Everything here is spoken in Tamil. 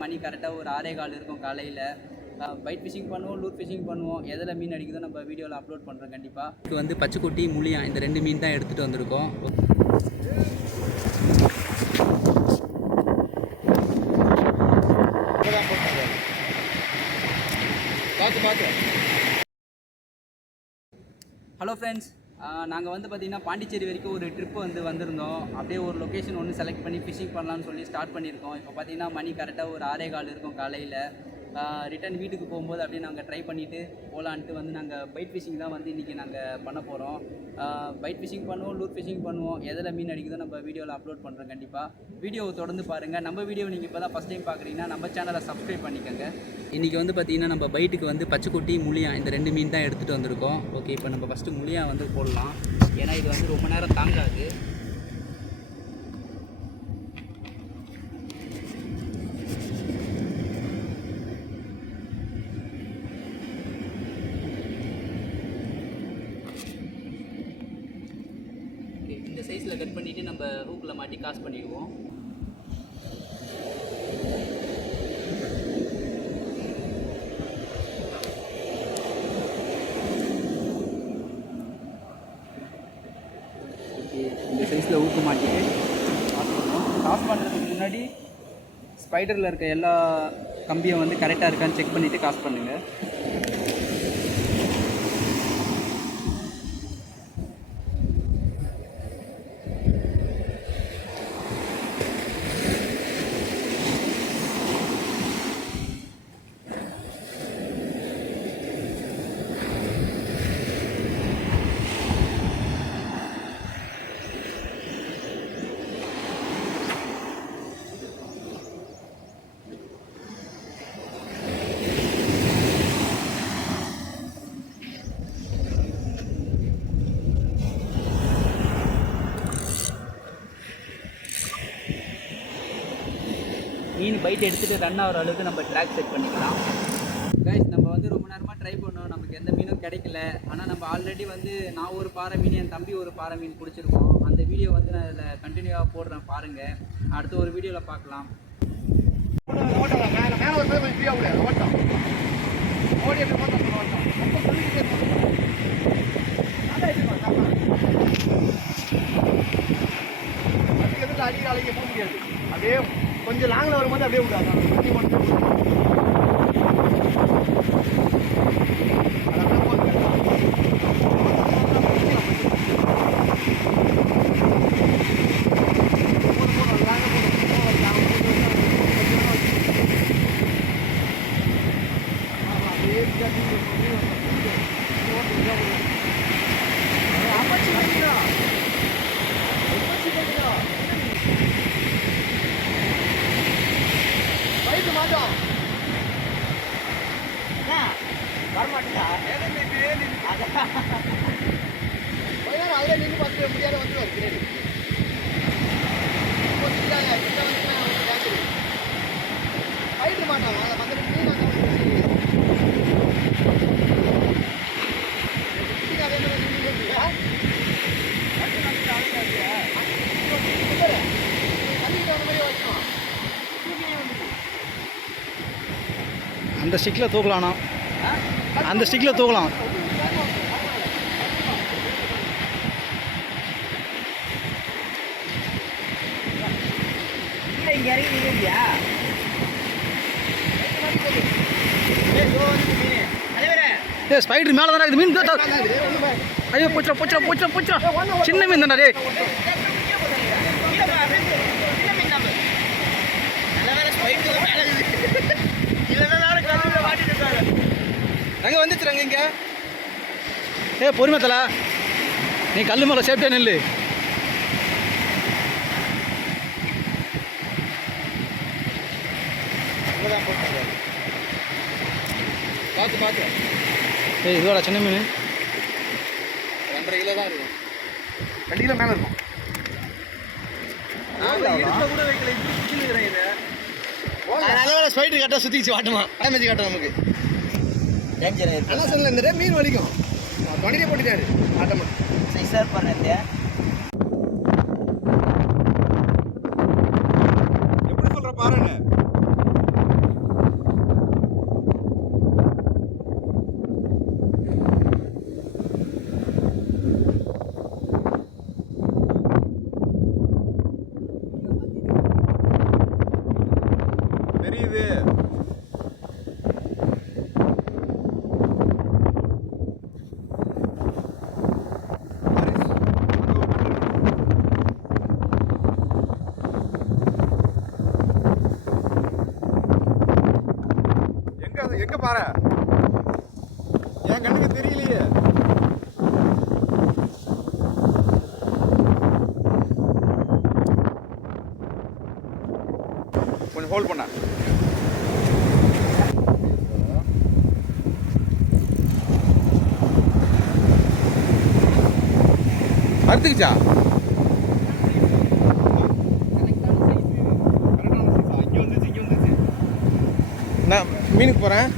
மணி கரெக்டாக ஒரு 6:15 இருக்கும் காலையில். பைட் ஃபிஷிங் பண்ணுவோம், லூட் ஃபிஷிங் பண்ணுவோம். எதில் மீன் அடிக்குதோ நம்ம வீடியோவில் அப்லோட் பண்ணுறோம் கண்டிப்பாக. இது வந்து பச்சைக்குட்டி, முளியா இந்த 2 மீன் தான் எடுத்துகிட்டு வந்திருக்கோம். ஹலோ ஃப்ரெண்ட்ஸ், நாங்கள் வந்து பார்த்திங்கன்னா பாண்டிச்சேரி வரைக்கும் ஒரு ட்ரிப்பு வந்திருந்தோம். அப்படியே ஒரு லொக்கேஷன் ஒன்று செலக்ட் பண்ணி ஃபிஷிங் பண்ணலான்னு சொல்லி ஸ்டார்ட் பண்ணியிருக்கோம். இப்போ பார்த்திங்கன்னா மணி கரெக்டாக ஒரு 6:15 இருக்கும் காலையில். ரிட்டன் வீட்டுக்கு போகும்போது அப்படியே நாங்கள் ட்ரை பண்ணிவிட்டு போகலான்ட்டு நாங்கள் பைட் ஃபிஷிங் தான் இன்றைக்கி நாங்கள் பண்ண போகிறோம். பைட் ஃபிஷிங் பண்ணுவோம், லூட் ஃபிஷிங் பண்ணுவோம். எதில் மீன் அடிக்குதோ நம்ம வீடியோவில் அப்லோட் பண்ணுறோம் கண்டிப்பாக. வீடியோவை தொடர்ந்து பாருங்கள். நம்ம வீடியோ நீங்கள் இப்போ தான் ஃபஸ்ட் டைம் பார்க்குறீங்கன்னா நம்ம சேனலை சப்ஸ்கிரைப் பண்ணிக்கோங்க. இன்றைக்கி பார்த்திங்கன்னா நம்ம பைட்டுக்கு பச்சைக்குட்டி, முளியா இந்த 2 மீன் தான் எடுத்துகிட்டு வந்திருக்கோம். ஓகே, இப்போ நம்ம ஃபஸ்ட்டு முளியா போடலாம். ஏன்னா இது ரொம்ப நேரம் தாங்காது. இந்த சைஸில் கட் பண்ணிவிட்டு நம்ம ஹூக்கில் மாட்டி காஸ்ட் பண்ணிடுவோம். இந்த சைஸில் ஊக்கு மாட்டிட்டு காஸ்ட் பண்ணுவோம். காஸ்ட் பண்ணுறதுக்கு முன்னாடி ஸ்பைடரில் இருக்க எல்லா கம்பியும் கரெக்டாக இருக்கான்னு செக் பண்ணிவிட்டு காஸ்ட் பண்ணுங்கள். மீன் பைட் எடுத்துகிட்டு ரன் ஆகிற அளவுக்கு நம்ம ட்ராக் செட் பண்ணிக்கலாம். கைஸ், நம்ம ரொம்ப நேரமாக ட்ரை பண்ணோம், நமக்கு எந்த மீனும் கிடைக்கல. ஆனால் நம்ம ஆல்ரெடி நான் ஒரு பாறை மீன், என் தம்பி ஒரு பாறை மீன் பிடிச்சிருக்கோம். அந்த வீடியோ நான் அதில் கண்டினியூவாக போடுறேன், பாருங்கள். அடுத்த ஒரு வீடியோவில் பார்க்கலாம். அடிக்க போக முடியாது. அப்படியே கொஞ்சம் லாங்கில் வரும்போது அப்படியே விடாது. வரமாட்டா அதில் நின்று பார்த்து முடியாத வந்துடுவார். போயிட்டு மாட்டாங்க. அதை வந்து மீன் அதே மாதிரி வச்சோம். அந்த ஸ்டிக்கில் தூக்கலாம்ண்ணா, அந்த ஸ்டிக்கில் தூக்கலாம். இங்கே இறங்கி இல்லையா? ஸ்பைடர் மேலே தானே இருக்குது மீன். ஐயோ, போச்சுடா போச்சுடா போச்சுடா போச்சுடா. சின்ன மீன் தானே. அங்கே வந்துச்சுறாங்க இங்கே. பொறுமை தல, நீ கல் மேலே சேஃப்டியாக நெல். பார்த்து பார்த்து. இதோட சின்ன மீன் 2.5 கிலோ தான் இருக்கும். 2 கிலோ மேலே இருக்கும். கூட வைக்கல, இப்படி ஸ்பைடர் கரெக்டாக சுற்றிச்சு வாட்டமா டேமேஜ் காட்டும் நமக்கு. அண்ணா சொல்லல, இந்த மீன் வலிக்கும். தொண்டையே போட்டுட்டாரு ஆட்டமா. சைஸாக பண்ண எப்படி சொல்கிற பாருங்க. தெரியுது. எங்க பாரு, என் கண்ணுக்கு தெரியலையே. கொஞ்சம் ஹோல்ட் பண்ண. அறுத்துக்குச்சா? நான் மீனுக்கு போகிறேன்.